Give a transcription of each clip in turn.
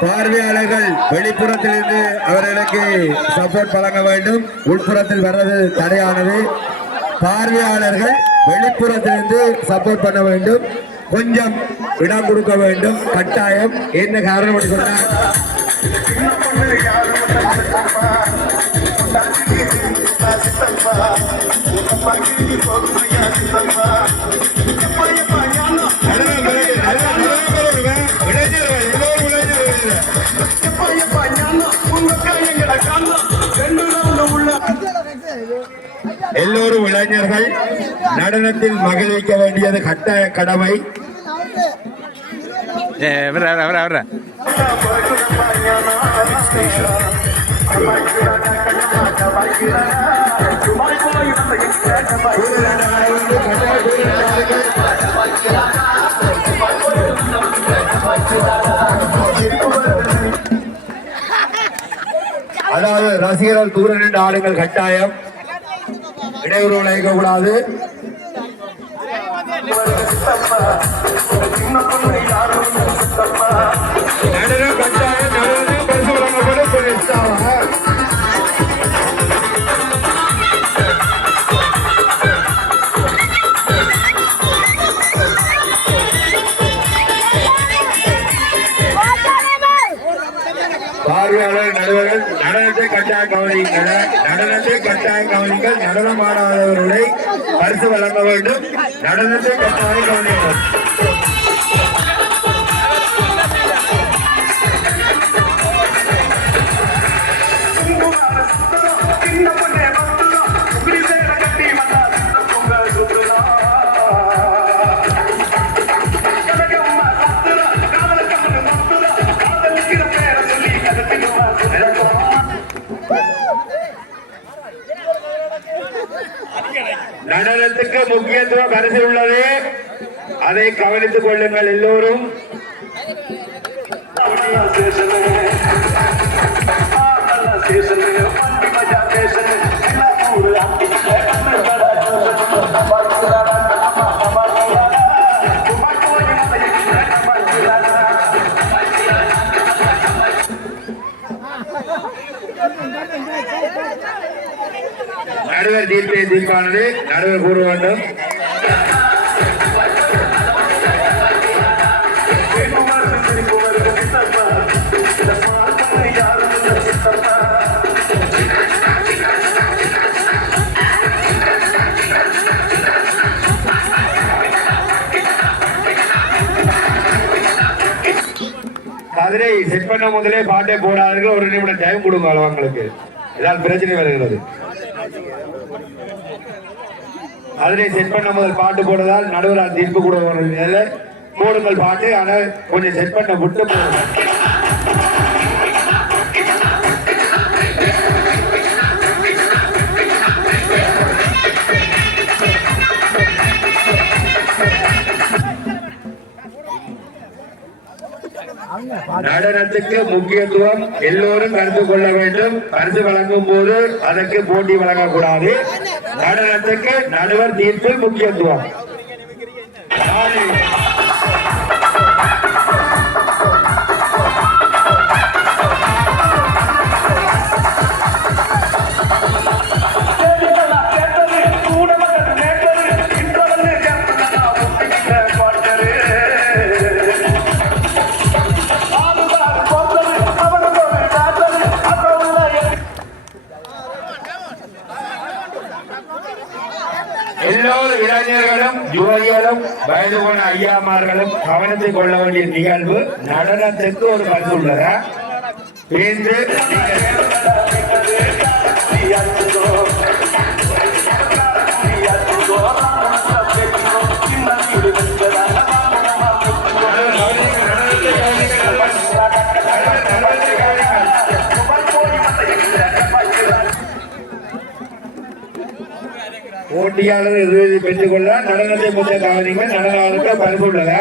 பார்வையாளர்கள் வெளிப்புறத்திலிருந்து அவர்களுக்கு சப்போர்ட் வழங்க வேண்டும். உள்புறத்தில் வர்றது தடையானது. பார்வையாளர்கள் வெளிப்புறத்திலிருந்து சப்போர்ட் பண்ண வேண்டும். கொஞ்சம் இடம் கொடுக்க வேண்டும் கட்டாயம். என்ன காரணம் சொன்னால் எல்லோரும் இளைஞர்கள் நடனத்தில் மகிழ்விக்க வேண்டியது கட்டாய கடமை. அதாவது ரசிகர்கள் தூர நின்று ஆளுங்கள் கட்டாயம். இடையூறு விளைவிக்க கூடாது. நடனம் கட்டாயம். நடனம் பரிசு வழங்கப்படும். பார்வையாளர் நடுவர்கள் நடனத்தை கட்டாய கவனிங்கள். நடனத்தை கட்டாய கவனிங்கள். நடனமாடாதவர்களை பரிசு வழங்க வேண்டும். நடனத்தை கட்டாய கவனிங்கள். நடனத்துக்கு முக்கியத்துவம் பரிசு உள்ளது. அதை கவனித்துக் கொள்ளுங்கள் எல்லோரும். நடுவர் தீர்ப்பானது நடுவர் கூற வேண்டும். கதிரை செட் பண்ண முதலே பாட்டை போடாதீர்கள். ஒரு நிமிடம் டைம் கொடுங்க அவங்களுக்கு. ஏதாவது பிரச்சனை வருகிறது. அதனை செட் பண்ண முதல் பாட்டு போடுறதால் நடுவரால் தீர்ப்பு கூட போடுங்கள் பாட்டு. ஆனால் கொஞ்சம் செட் பண்ண விட்டு போடுங்க. நடனத்துக்கு முக்கியத்துவம் எல்லோரும் கருத்து கொள்ள வேண்டும். பரிசு வழங்கும் போது அதற்கு போட்டி வழங்கக்கூடாது. நடனத்துக்கு நடுவர் தீர்ப்பில் முக்கியத்துவம். எல்லோரும் இளைஞர்களும் யுவதிகளும் வயது போன ஐயாமார்களும் கவனத்தை கொள்ள வேண்டிய நிகழ்வு. நடனத்துக்கு ஒரு பரிசு உள்ளதா பேருந்து போட்டியாளர் இறுதி பெற்றுக் கொள்ள நடனத்தை முந்தைய கவனிங்கள். நடனாளுக்கு பரிசு உள்ளதா?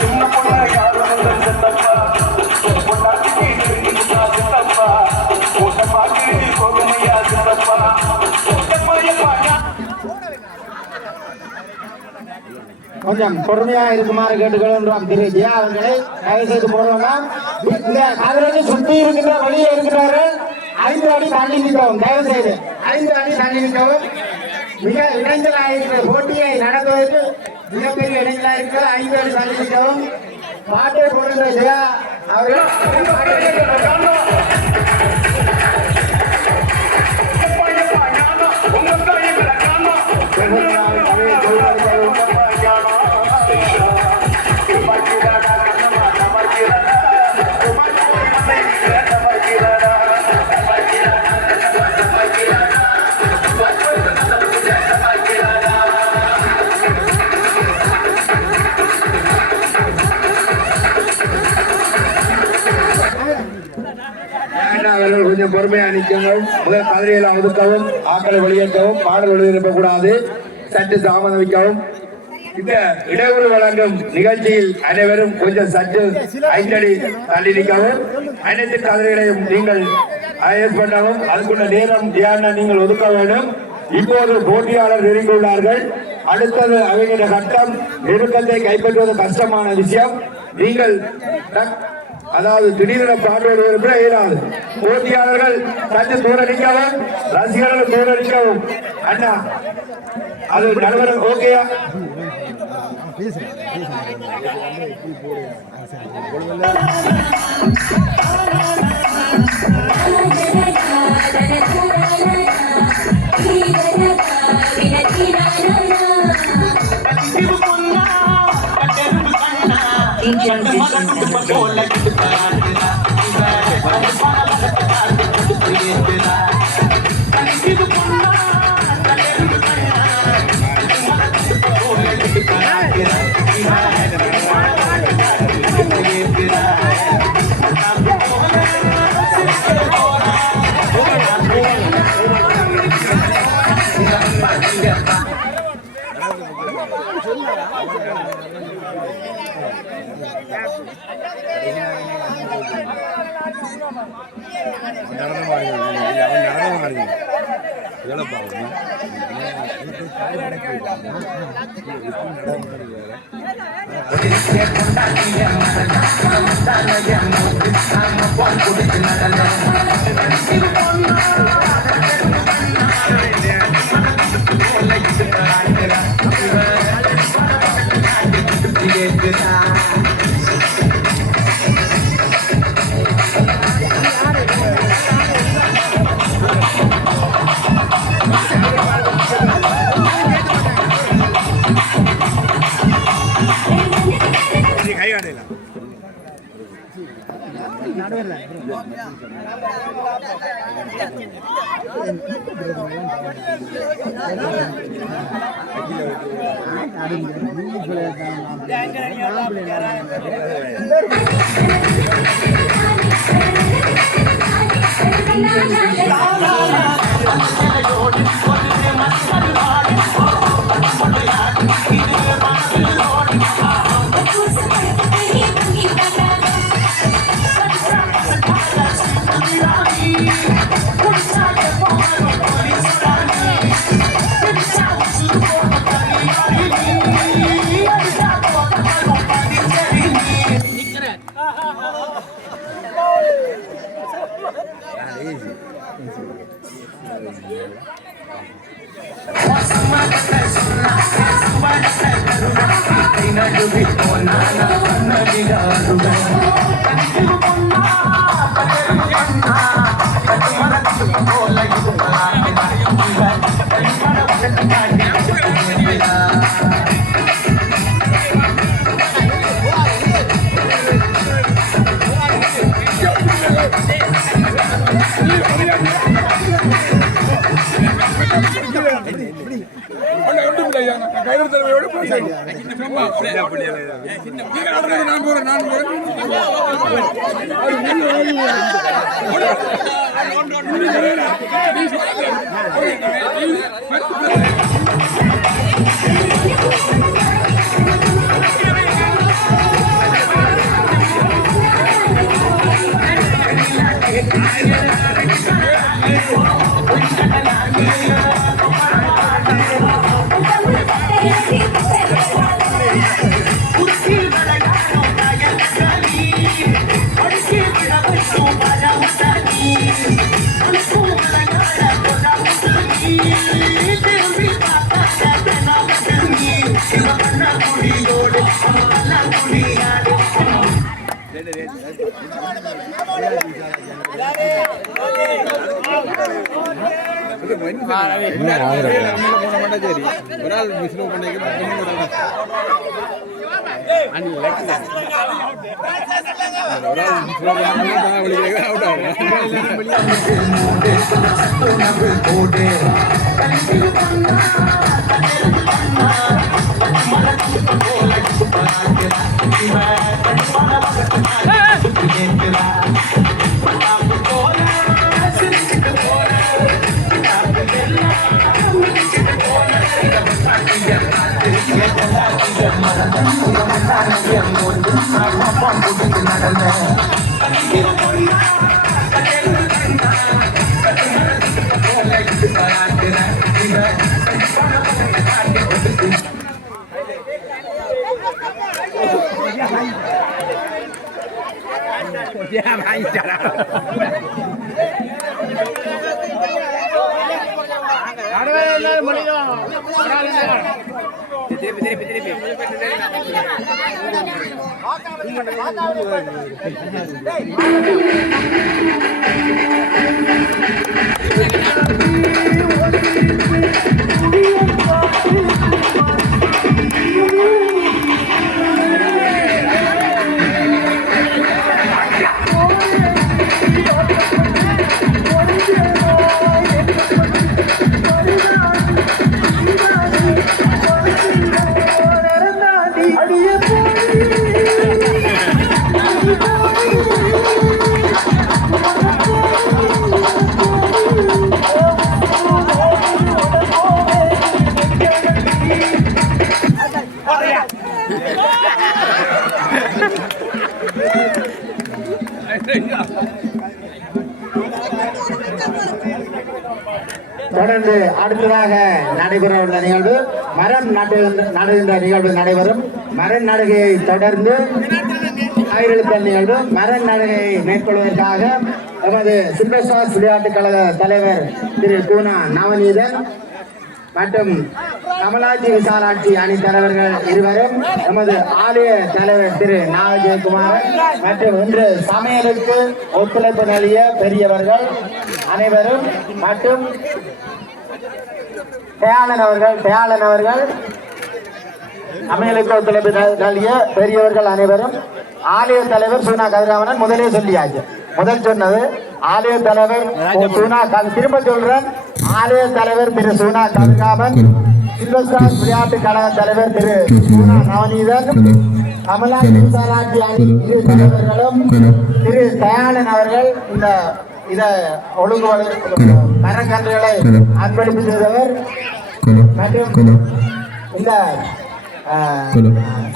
சின்ன பொண்ணு யாரும் கொஞ்சம் பொறுமையா இருக்குமாறு கேட்டுக்கொள்கின்றோம். திரு ஜியா அவர்களை தயவு செய்து போடுவோம். இந்த கதிரடி சுற்றி இருக்கின்ற வழியே இருக்கிறார்கள் 5 அடி தள்ளி நிற்கவும். தயவு செய்து 5 அடி தள்ளி நிற்கவும். மிக இடைஞ்சலாக இருக்கிற போட்டியை நடத்துவதற்கு மிகப்பெரிய இடைஞ்சலாக இருக்கிற 5 அடி தள்ளி நிற்கவும். பாட்டை போடுகின்ற ஜியா அவர்கள் அவர்கள் கொஞ்சம் பொறுமையா நிற்கவும். முதல் கதிரையில் ஒதுக்கவும், ஆக்களை வெளியேற்றவும், பாடல் வெளியிருக்கக்கூடாது, சற்று தாமதிக்கவும். இந்த இடைவெளி வழங்கும் நிகழ்ச்சியில் அனைவரும் கொஞ்சம் சற்று 5 அடி தள்ளி நிற்கவும். அனைத்து கதிரைகளையும் நீங்கள் ஆயஸ் பண்ணவும். அதுக்குள்ள நேரம் தியான நீங்கள் ஒதுக்க வேண்டும். இப்போது போட்டியாளர் நெருங்கியுள்ளார்கள். அடுத்தது அவங்களுடைய கட்டம் நெருக்கத்தை கைப்பற்றுவது கஷ்டமான விஷயம். நீங்கள் அதாவது திடீரென பாடுவது இயலாது. போட்டியாளர்கள் சற்று தூர நிற்கவும், ரசிகர்கள் தூர நிற்கவும். அண்ணா அது நடுவர் ஓகேயா? தொடர்ந்து அடுத்ததாக நடைபெற உள்ள நிகழ்வு மரம் நடுகின்ற நிகழ்வு நடைபெறும். மரம் நடுகையை தொடர்ந்து கையெழுத்தல் நிகழ்வு. மரம் நடுகையை மேற்கொள்வதற்காக எமது சில்வர் ஸ்டார்ஸ் விளையாட்டுக் கழக தலைவர் திரு கூனா நவநீதன் மற்றும் கமலாட்சி விசாலாட்சி அணி தலைவர்கள் இருவரும், எமது ஆலய தலைவர் திரு நாகஜெயக்குமாரன் மற்றும் இன்று சமையலுக்கு ஒத்துழைப்பு நல்கிய பெரியவர்கள் அனைவரும் மற்றும் தயாளன் அவர்கள் சமையலுக்கு ஒத்துழைப்பு நல்கிய பெரியவர்கள் அனைவரும், ஆலய தலைவர் சூனா கதிராமன் முதலே சொல்லியாச்சு. முதல் சொன்னது ஆலய தலைவர் சூனா, திரும்ப சொல்றேன், ஆலய தலைவர் திரு சூனா கதிராமன், சில்வர் ஸ்டார்ஸ் விளையாட்டு கழக தலைவர் திரு சூனா நவநீதன், கமலாட்சி விசாலாட்சி அணி இரு தலைவர்களும் திரு தயாளன் அவர்கள் இத ஒழுங்கு மரக்கன்றுகளை அன்பளிப்பு செய்தவர் மற்றும் இந்த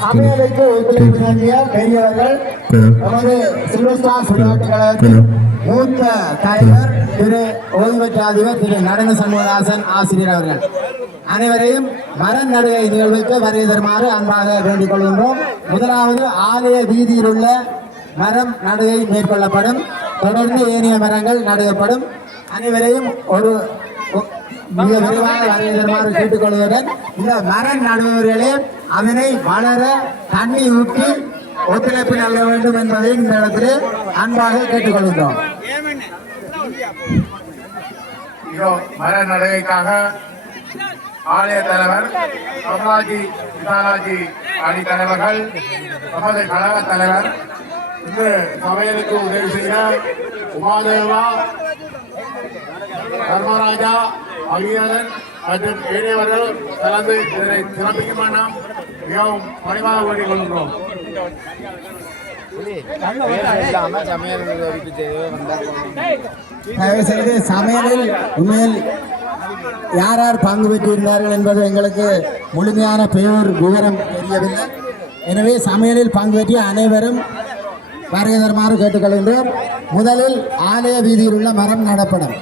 சமையலுக்கு ஒத்துழைப்பு நல்கிய பெரியவர்கள் நமது சில்வர் ஸ்டார்ஸ் விளையாட்டு கழகத்தின் மூத்த தலைவர் திரு ஓய்வு பெற்ற அதிபர் திரு நடன சண்முகதாசன் ஆசிரியர் அவர்கள் அனைவரையும் மரம் நடுகை நிகழ்வுக்கு வருகை தருமாறு அன்பாக வேண்டிக் கொள்கின்றோம். முதலாவது ஆலய வீதியில் உள்ள மரம் நடுகை மேற்கொள்ளப்படும். தொடர்ந்து ஏனைய மரங்கள் நடுகப்படும். அனைவரையும் ஒரு மிக விரைவாக வருகை தருமாறு கேட்டுக்கொள்வதுடன் இந்த மரம் நடுவர்களே அதனை வளர தண்ணி ஊற்றி ஒத்துழைப்பு நல்க வேண்டும் என்பதை இந்த இடத்திலே அன்பாக கேட்டுக்கொள்கின்றோம். மர நடுகைக்காக ஆலய தலைவர் கமலாட்சி விசாலாட்சி அணி தலைவர்கள், நமது கழக தலைவர், இந்த சமையலுக்கு உதவி செய்ய உமாதேவா, தர்மராஜா, அகியாதன் மற்றும் ஏழையவர்கள் கலந்து இதனை சிறப்பிக்கும் நாம் மிகவும் பணிவாக வேண்டிக் கொள்கிறோம். தயவுசெய்து சமையலில் உண்மையில் யார் யார் பங்கு பெற்றிருந்தார்கள் என்பது எங்களுக்கு முழுமையான பெயர் விவரம் தெரியவில்லை. எனவே சமையலில் பங்கு பெற்றிய அனைவரும் வருகை தருமாறு கேட்டுக்கொள்கின்றோம். முதலில் ஆலய வீதியில் உள்ள மரம் நடப்படும்.